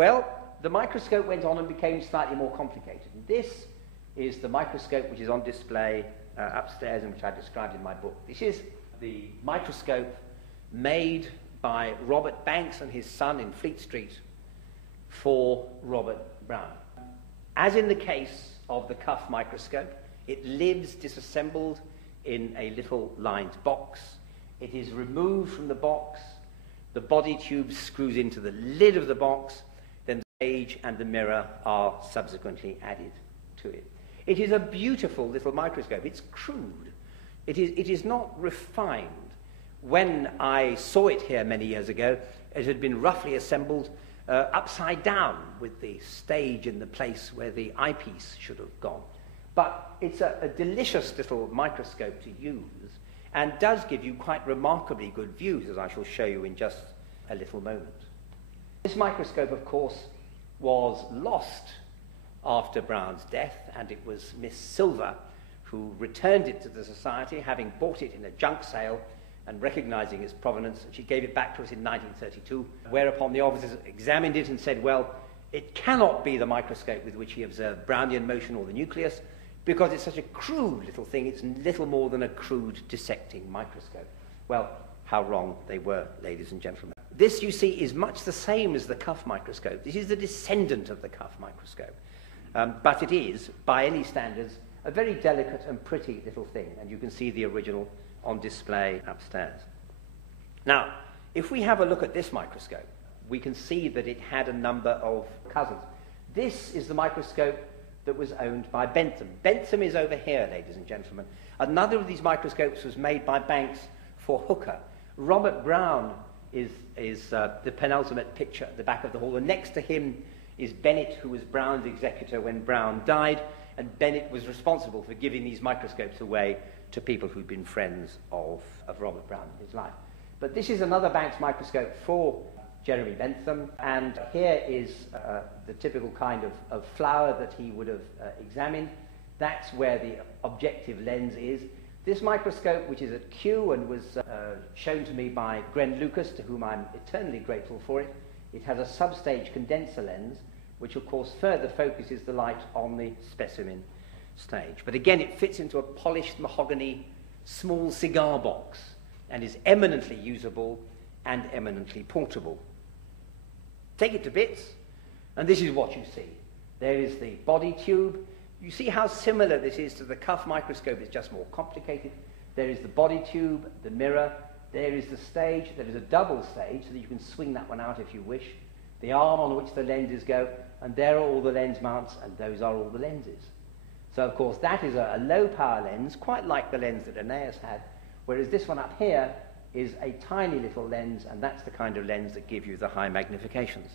Well, the microscope went on and became slightly more complicated. And this is the microscope which is on display upstairs and which I described in my book. This is the microscope made by Robert Banks and his son in Fleet Street for Robert Brown. As in the case of the cuff microscope, it lives disassembled in a little lined box. It is removed from the box, the body tube screws into the lid of the box, then the stage and the mirror are subsequently added to it. It is a beautiful little microscope. It's crude. It is not refined. When I saw it here many years ago, it had been roughly assembled upside down with the stage in the place where the eyepiece should have gone. But it's a delicious little microscope to use and does give you quite remarkably good views, as I shall show you in just a little moment. This microscope, of course, was lost after Brown's death, and it was Miss Silver who returned it to the Society, having bought it in a junk sale and recognizing its provenance, and she gave it back to us in 1932, whereupon the officers examined it and said, well, it cannot be the microscope with which he observed Brownian motion or the nucleus, because it's such a crude little thing, it's little more than a crude dissecting microscope. Well, how wrong they were, ladies and gentlemen. This, you see, is much the same as the cuff microscope. This is the descendant of the cuff microscope. But it is, by any standards, a very delicate and pretty little thing, and you can see the original on display upstairs. Now, if we have a look at this microscope, we can see that it had a number of cousins. This is the microscope that was owned by Bentham. Bentham is over here, ladies and gentlemen. Another of these microscopes was made by Banks for Hooker. Robert Brown is the penultimate picture at the back of the hall, and next to him is Bennett, who was Brown's executor when Brown died, and Bennett was responsible for giving these microscopes away to people who'd been friends of Robert Brown in his life. But this is another Banks microscope for Jeremy Bentham, and here is the typical kind of flower that he would have examined. That's where the objective lens is. This microscope, which is at Kew and was shown to me by Gren Lucas, to whom I'm eternally grateful for it, it has a substage condenser lens, which of course further focuses the light on the specimen stage. But again, it fits into a polished mahogany small cigar box and is eminently usable and eminently portable. Take it to bits, and this is what you see. There is the body tube. You see how similar this is to the cuff microscope. It's just more complicated. There is the body tube, the mirror. There is the stage. There is a double stage, so that you can swing that one out if you wish. The arm on which the lenses go, and there are all the lens mounts, and those are all the lenses. So, of course, that is a low-power lens, quite like the lens that Linnaeus had, whereas this one up here is a tiny little lens, and that's the kind of lens that give you the high magnifications.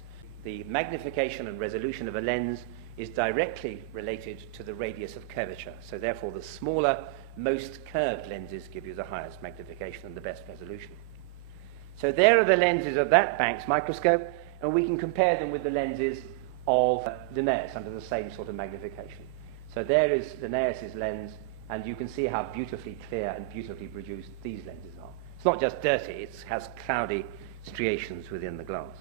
The magnification and resolution of a lens is directly related to the radius of curvature, so therefore the smaller, most curved lenses give you the highest magnification and the best resolution. So there are the lenses of that Banks microscope, and we can compare them with the lenses of Linnaeus under the same sort of magnification. So there is Linnaeus's lens, and you can see how beautifully clear and beautifully produced these lenses are. It's not just dirty, it has cloudy striations within the glass.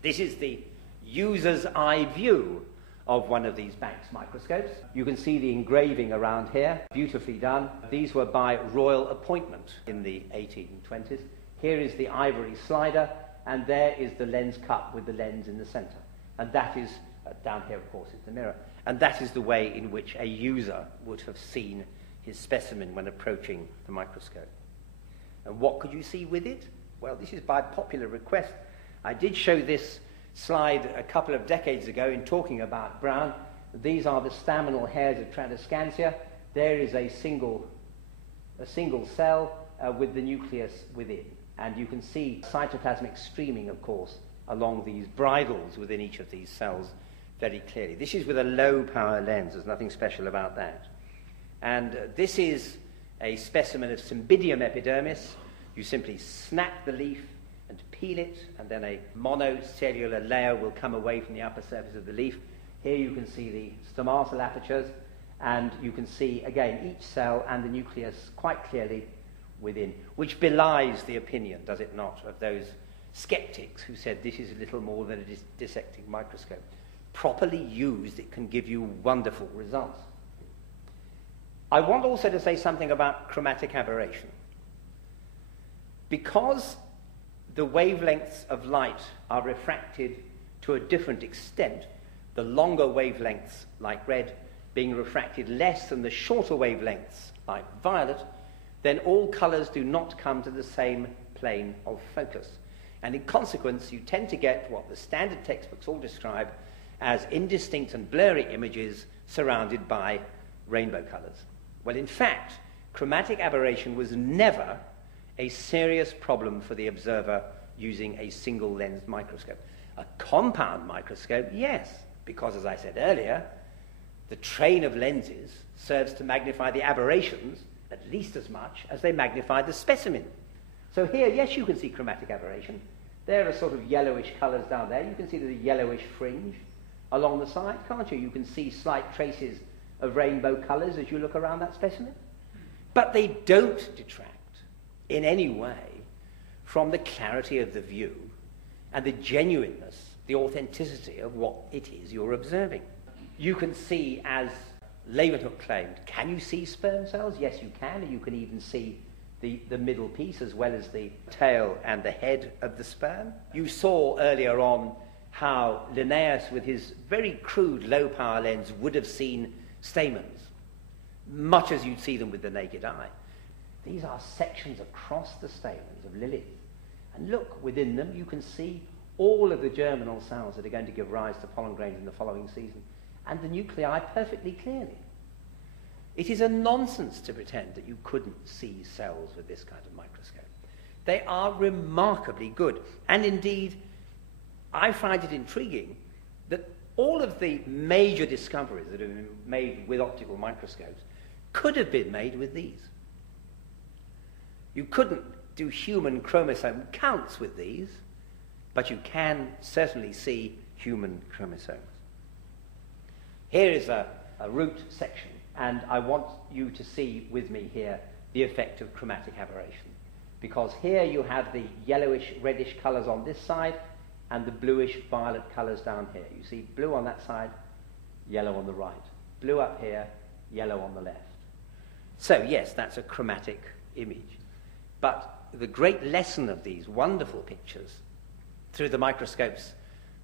This is the user's eye view of one of these Banks microscopes. You can see the engraving around here, beautifully done. These were by royal appointment in the 1820s. Here is the ivory slider, and there is the lens cup with the lens in the center. And that is, down here of course is the mirror, and that is the way in which a user would have seen his specimen when approaching the microscope. And what could you see with it? Well, this is by popular request. I did show this slide a couple of decades ago in talking about Brown. These are the staminal hairs of Tradescantia. There is a single cell with the nucleus within. And you can see cytoplasmic streaming, of course, along these bridles within each of these cells very clearly. This is with a low-power lens. There's nothing special about that. And this is a specimen of Cymbidium Epidermis. You simply snap the leaf and peel it, and then a monocellular layer will come away from the upper surface of the leaf. Here you can see the stomatal apertures, and you can see, again, each cell and the nucleus quite clearly within, which belies the opinion, does it not, of those skeptics who said this is little more than a dissecting microscope. Properly used, it can give you wonderful results. I want also to say something about chromatic aberration. Because the wavelengths of light are refracted to a different extent, the longer wavelengths, like red, being refracted less than the shorter wavelengths, like violet, then all colours do not come to the same plane of focus. And in consequence, you tend to get what the standard textbooks all describe as indistinct and blurry images surrounded by rainbow colours. Well, in fact, chromatic aberration was never a serious problem for the observer using a single-lensed microscope. A compound microscope, yes, because, as I said earlier, the train of lenses serves to magnify the aberrations at least as much as they magnify the specimen. So here, yes, you can see chromatic aberration. There are sort of yellowish colours down there. You can see there's a yellowish fringe along the side, can't you? You can see slight traces of rainbow colours as you look around that specimen. But they don't detract in any way from the clarity of the view and the genuineness, the authenticity of what it is you're observing. You can see, as Leeuwenhoek claimed, can you see sperm cells? Yes, you can, and you can even see the middle piece as well as the tail and the head of the sperm. You saw earlier on how Linnaeus, with his very crude low-power lens, would have seen stamens, much as you'd see them with the naked eye. These are sections across the stamens of lilies. And look, within them you can see all of the germinal cells that are going to give rise to pollen grains in the following season, and the nuclei perfectly clearly. It is a nonsense to pretend that you couldn't see cells with this kind of microscope. They are remarkably good. And indeed, I find it intriguing that all of the major discoveries that have been made with optical microscopes could have been made with these. You couldn't do human chromosome counts with these, but you can certainly see human chromosomes. Here is a root section, and I want you to see with me here the effect of chromatic aberration. Because here you have the yellowish, reddish colours on this side, and the bluish, violet colours down here. You see blue on that side, yellow on the right. Blue up here, yellow on the left. So yes, that's a chromatic image. But the great lesson of these wonderful pictures through the microscopes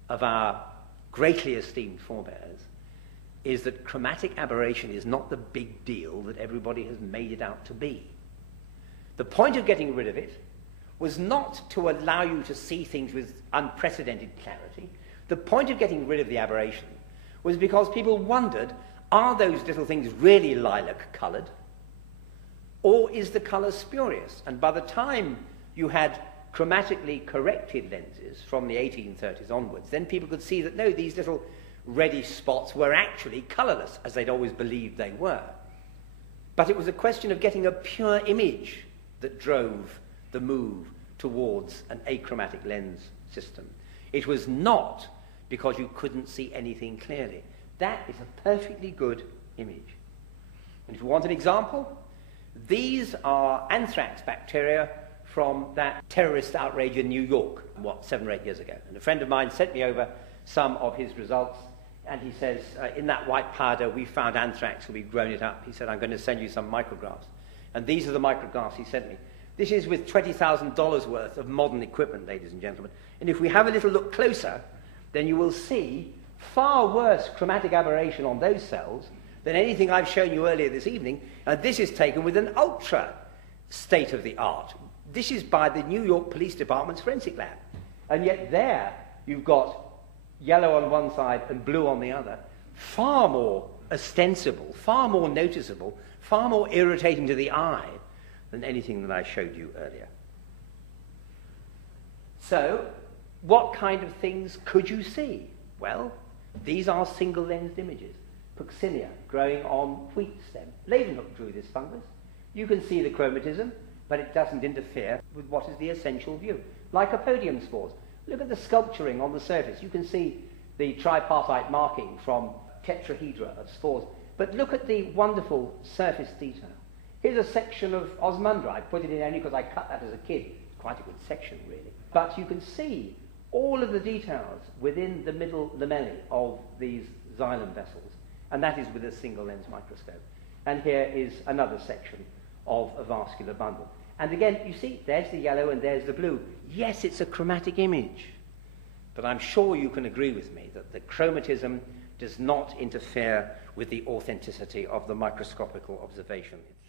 of our greatly esteemed forebears is that chromatic aberration is not the big deal that everybody has made it out to be. The point of getting rid of it was not to allow you to see things with unprecedented clarity. The point of getting rid of the aberration was because people wondered, are those little things really lilac-coloured? Or is the colour spurious? And by the time you had chromatically corrected lenses from the 1830s onwards, then people could see that, no, these little reddish spots were actually colourless, as they'd always believed they were. But it was a question of getting a pure image that drove the move towards an achromatic lens system. It was not because you couldn't see anything clearly. That is a perfectly good image. And if you want an example, these are anthrax bacteria from that terrorist outrage in New York, 7 or 8 years ago. And a friend of mine sent me over some of his results, and he says, in that white powder, we found anthrax, and we've grown it up. He said, I'm going to send you some micrographs. And these are the micrographs he sent me. This is with $20,000 worth of modern equipment, ladies and gentlemen. And if we have a little look closer, then you will see far worse chromatic aberration on those cells than anything I've shown you earlier this evening. And this is taken with an ultra state-of-the-art. This is by the New York Police Department's forensic lab. And yet there you've got yellow on one side and blue on the other. Far more ostensible, far more noticeable, far more irritating to the eye than anything that I showed you earlier. So, what kind of things could you see? Well, these are single-lensed images. Puccinia growing on wheat stem. Leeuwenhoek drew this fungus. You can see the chromatism, but it doesn't interfere with what is the essential view. Lycopodium spores. Look at the sculpturing on the surface. You can see the tripartite marking from tetrahedra of spores. But look at the wonderful surface detail. Here's a section of osmundra. I put it in only because I cut that as a kid. It's quite a good section, really. but you can see all of the details within the middle lamellae of these xylem vessels, and that is with a single lens microscope. And here is another section of a vascular bundle. And again, you see, there's the yellow and there's the blue. Yes, it's a chromatic image, but I'm sure you can agree with me that the chromatism does not interfere with the authenticity of the microscopical observation itself.